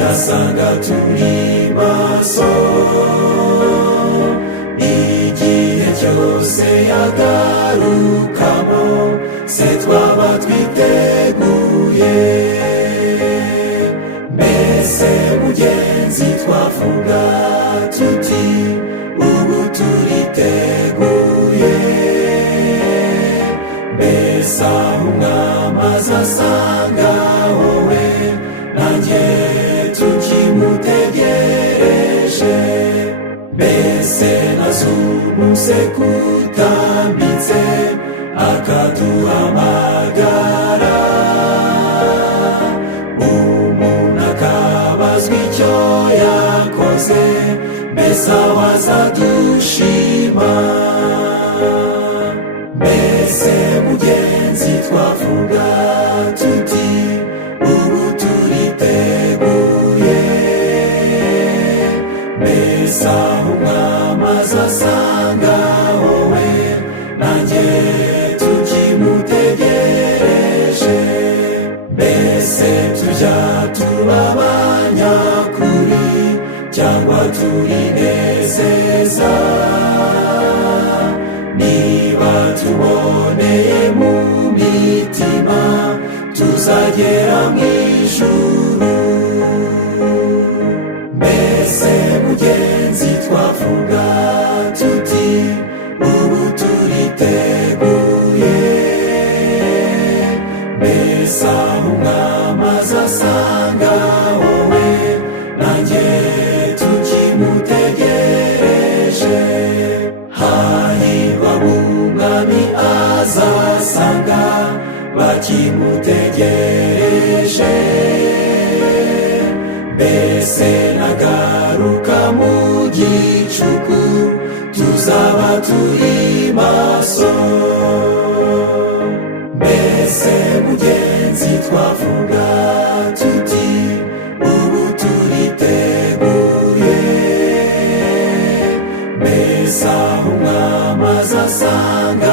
yasanga turi maso igihe cyose yagarukamo se twaba twiteguye mbese mugenzi twavuga tuti ubu turiteguye mbese aho umwami azasanga wowe nanjye tukimutegereje mbese nazumuse kutambitse akaduhamagara umuntu akabazwa icyo yakoze mbese aho azadushima mbese mugenzi twavuga tuti ubu turiteguye mbese aho umwami azasanga wowe nanjye tukimutegereje mbese tujya tuba abanyakuri cyangwa turinezeza niba tuboneye mu mitima tuzagera mu ijuru mbese mugenzi twavuga tuti ubu turiteguye mbese aho umwami azasanga wowe nanjye tukimutegereje hahirwa umwami azasanga bakimutegereje mbese nagaruka mu gicuku tuzaba turi maso mbese mugenzi twavuga tuti ubu turiteguye mbese aho umwami azasanga